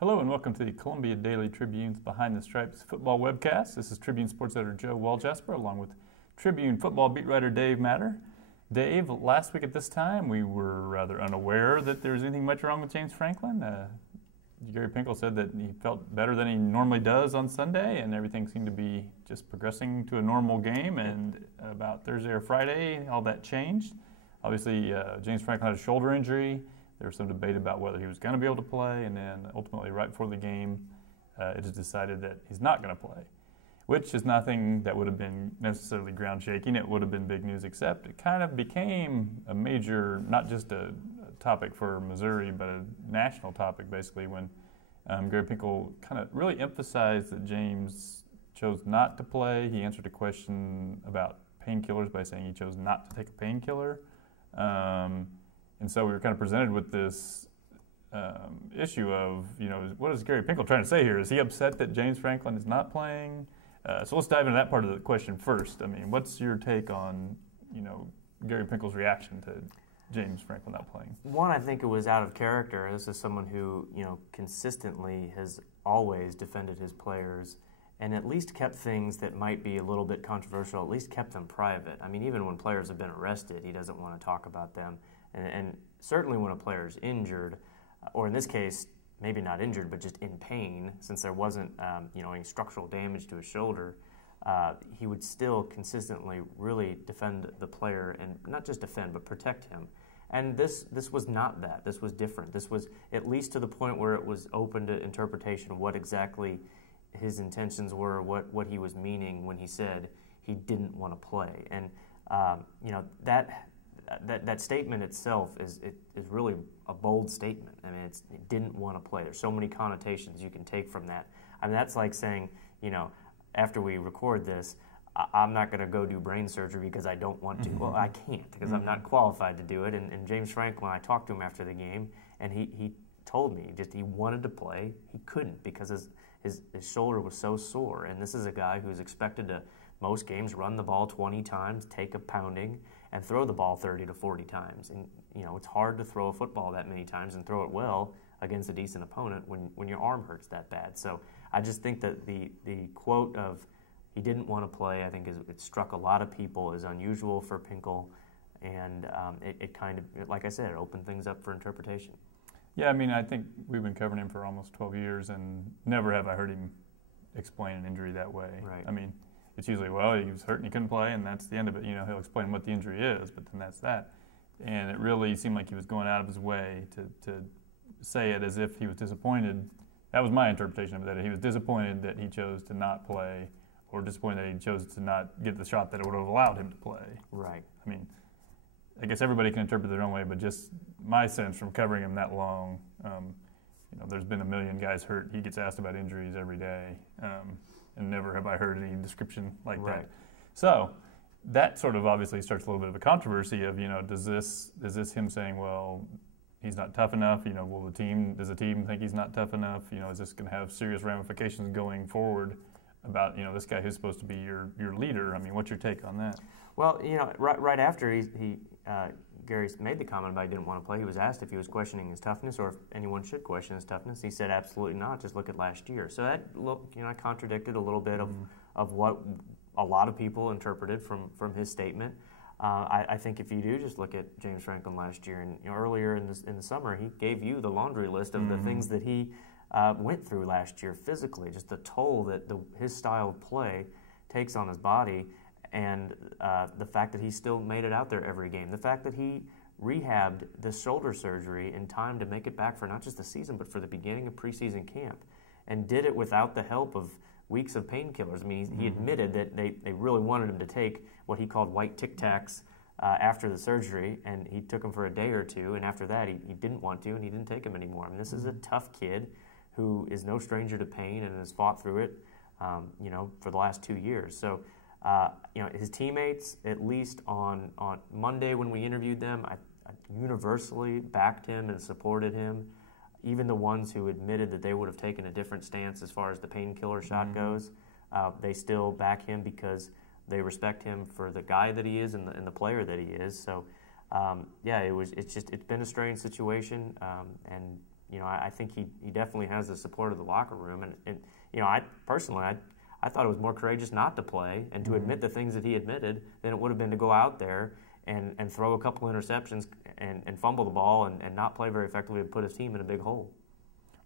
Hello and welcome to the Columbia Daily Tribune's Behind the Stripes football webcast. This is Tribune sports editor Joe Waljasper along with Tribune football beat writer Dave Matter. Dave, last week at this time we were rather unaware that there was anything much wrong with James Franklin. Gary Pinkel said that he felt better than he normally does on Sunday and everything seemed to be just progressing to a normal game, and about Thursday or Friday all that changed. Obviously James Franklin had a shoulder injury. There was some debate about whether he was going to be able to play, and then ultimately right before the game it is decided that he's not going to play, which is nothing that would have been necessarily ground shaking. It would have been big news, except it kind of became a major, not just a topic for Missouri, but a national topic basically when Gary Pinkel kind of really emphasized that James chose not to play. He answered a question about painkillers by saying he chose not to take a painkiller. And so we were kind of presented with this issue of, what is Gary Pinkel trying to say here? Is he upset that James Franklin is not playing? So let's dive into that part of the question first. I mean, what's your take on, Gary Pinkel's reaction to James Franklin not playing? One, I think it was out of character. This is someone who, consistently has always defended his players and at least kept things that might be a little bit controversial, at least kept them private. I mean, even when players have been arrested, he doesn't want to talk about them. And certainly when a player is injured, or in this case, maybe not injured, but just in pain, since there wasn't any structural damage to his shoulder, he would still consistently really defend the player, and not just defend, but protect him. And this was not that. This was different. This was at least to the point where it was open to interpretation of what exactly his intentions were, what he was meaning when he said he didn't want to play. And that statement itself is really a bold statement. I mean, it didn't want to play. There's so many connotations you can take from that. I mean, that's like saying, after we record this, I'm not going to go do brain surgery because I don't want to. Well, I can't because I'm not qualified to do it. And James Franklin, I talked to him after the game, and he told me he wanted to play. He couldn't because his shoulder was so sore. And this is a guy who's expected to, most games, run the ball 20 times, take a pounding, and throw the ball 30 to 40 times. And it's hard to throw a football that many times and throw it well against a decent opponent when your arm hurts that bad. So I just think that the quote of he didn't want to play, I think it struck a lot of people as unusual for Pinkel, and it kind of, like I said, it opened things up for interpretation. Yeah, I mean, I think we've been covering him for almost 12 years, and never have I heard him explain an injury that way. Right. I mean, it's usually, well, he was hurt and he couldn't play, and that's the end of it. He'll explain what the injury is, but then that's that. And it really seemed like he was going out of his way to say it as if he was disappointed. That was my interpretation of it, that he was disappointed that he chose to not play, or disappointed that he chose to not get the shot that would have allowed him to play. Right. I mean, I guess everybody can interpret their own way, but just my sense from covering him that long, there's been a million guys hurt. He gets asked about injuries every day, and never have I heard any description like Right. that. So that sort of obviously starts a little bit of a controversy of, is this him saying, well, he's not tough enough? Does the team think he's not tough enough? Is this going to have serious ramifications going forward about, this guy who's supposed to be your leader? I mean, what's your take on that? Well, right after Gary made the comment about he didn't want to play, he was asked if he was questioning his toughness or if anyone should question his toughness. He said absolutely not, just look at last year. So that contradicted a little bit of what a lot of people interpreted from his statement. I think if you do just look at James Franklin last year, and earlier in the summer, he gave you the laundry list of the things that he went through last year physically, just the toll that his style of play takes on his body. And the fact that he still made it out there every game, the fact that he rehabbed the shoulder surgery in time to make it back for not just the season, but for the beginning of preseason camp, and did it without the help of weeks of painkillers. I mean, he admitted that they really wanted him to take what he called white Tic Tacs after the surgery, and he took them for a day or two, and after that he didn't want to, and he didn't take them anymore. I mean, this is a tough kid who is no stranger to pain and has fought through it, for the last 2 years. So, his teammates, at least on Monday when we interviewed them, I universally backed him and supported him. Even the ones who admitted that they would have taken a different stance as far as the painkiller shot goes, they still back him because they respect him for the guy that he is and the player that he is. So, it's been a strange situation, and I think he definitely has the support of the locker room. And I personally, I thought it was more courageous not to play and to admit the things that he admitted than it would have been to go out there and throw a couple interceptions and fumble the ball and not play very effectively and put his team in a big hole.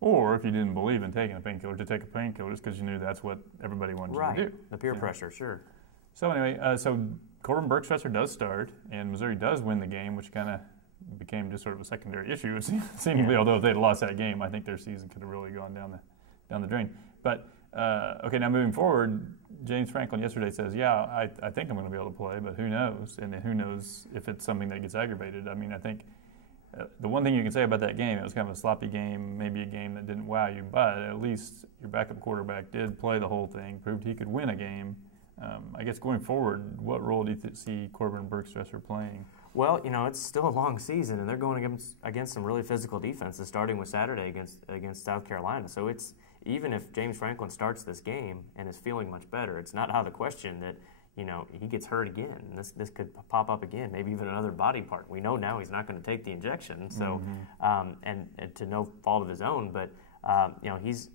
Or if you didn't believe in taking a painkiller, to take a painkiller just because you knew that's what everybody wanted you to do. The peer pressure, sure. So anyway, Corbin Bergstresser does start, and Missouri does win the game, which kind of became just sort of a secondary issue, seemingly. Although if they'd lost that game, I think their season could have really gone down the drain. But okay, now moving forward, James Franklin yesterday says, yeah, I think I'm going to be able to play, but who knows? And who knows if it's something that gets aggravated. I mean, I think the one thing you can say about that game, it was kind of a sloppy game, maybe a game that didn't wow you, but at least your backup quarterback did play the whole thing, proved he could win a game. I guess going forward, what role do you see Corbin Bergstresser playing? Well, it's still a long season, and they're going against some really physical defenses, starting with Saturday against South Carolina. So it's even if James Franklin starts this game and is feeling much better, it's not out of the question that he gets hurt again. This could pop up again, maybe even another body part. We know now he's not going to take the injection, so and to no fault of his own. But he's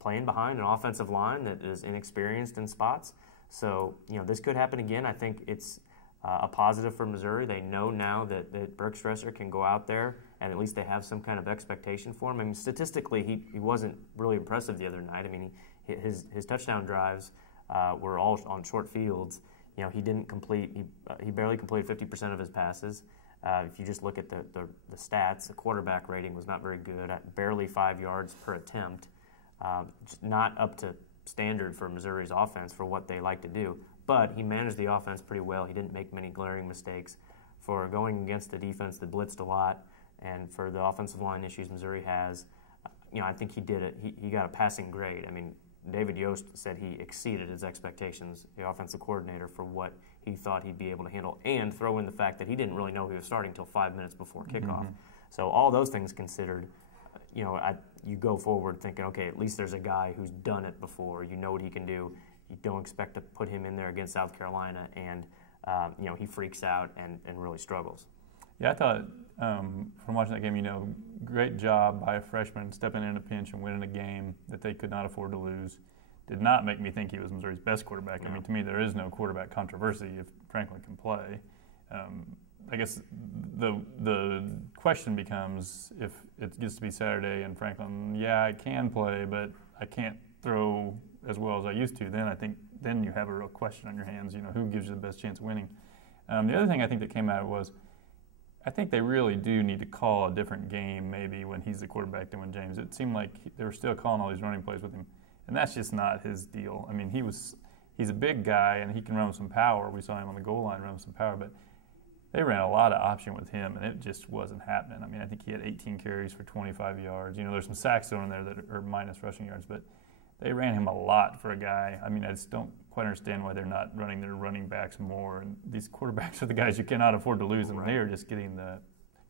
playing behind an offensive line that is inexperienced in spots. So this could happen again. I think it's a positive for Missouri. They know now that Bergstresser can go out there, and at least they have some kind of expectation for him. I mean, statistically, he wasn't really impressive the other night. I mean, his touchdown drives were all on short fields. He didn't complete. He barely completed 50% of his passes. If you just look at the stats, the quarterback rating was not very good. At barely 5 yards per attempt. Just not up to standard for Missouri's offense for what they like to do. But he managed the offense pretty well. He didn't make many glaring mistakes. For going against a defense that blitzed a lot, and for the offensive line issues Missouri has, I think he did it. He got a passing grade. I mean, David Yost said he exceeded his expectations, the offensive coordinator, for what he thought he'd be able to handle, and throw in the fact that he didn't really know he was starting until 5 minutes before kickoff. So all those things considered, you go forward thinking, okay, at least there's a guy who's done it before. You know what he can do. You don't expect to put him in there against South Carolina, and he freaks out and really struggles. Yeah, I thought from watching that game, great job by a freshman stepping in a pinch and winning a game that they could not afford to lose. Did not make me think he was Missouri's best quarterback. No. I mean, to me, there is no quarterback controversy if Franklin can play. I guess the question becomes, if it gets to be Saturday and Franklin, I can play, but I can't throw as well as I used to, then you have a real question on your hands. Who gives you the best chance of winning? The other thing I think that came out of it was, I think they really do need to call a different game maybe when he's the quarterback than when James. It seemed like they were still calling all these running plays with him, and that's just not his deal. I mean, he's a big guy and he can run with some power. We saw him on the goal line run with some power, but they ran a lot of option with him, and it just wasn't happening. I mean, I think he had 18 carries for 25 yards. There's some sacks thrown in there that are minus rushing yards, but they ran him a lot for a guy. I mean, I just don't quite understand why they're not running their running backs more. And these quarterbacks are the guys you cannot afford to lose, and they are just getting the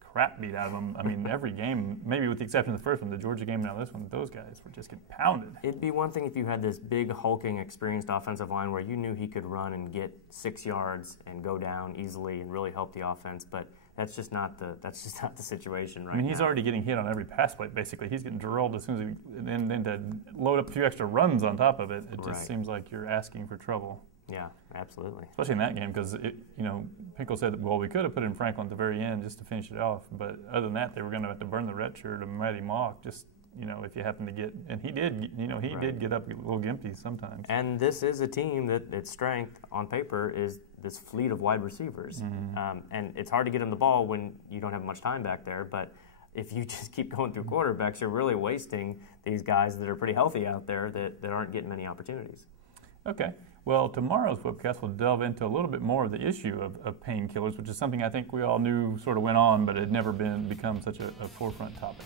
crap beat out of them. I mean, every game, maybe with the exception of the first one, the Georgia game, and now this one, those guys were just getting pounded. It'd be one thing if you had this big, hulking, experienced offensive line where you knew he could run and get 6 yards and go down easily and really help the offense, but that's just not the situation right now. I mean, he's already getting hit on every pass play, basically. He's getting drilled as soon as and then to load up a few extra runs on top of it, it just seems like you're asking for trouble. Yeah, absolutely. Especially in that game, because Pinkel said, well, we could have put in Franklin at the very end just to finish it off, but other than that, they were going to have to burn the red shirt of Matty Mock, just if you happen to get, and he did, he did get up a little gimpy sometimes. And this is a team that its strength on paper is this fleet of wide receivers, and it's hard to get them the ball when you don't have much time back there. But if you just keep going through quarterbacks, you're really wasting these guys that are pretty healthy out there that aren't getting many opportunities. Okay. Well, tomorrow's webcast will delve into a little bit more of the issue of painkillers, which is something I think we all knew sort of went on, but had never become such a forefront topic.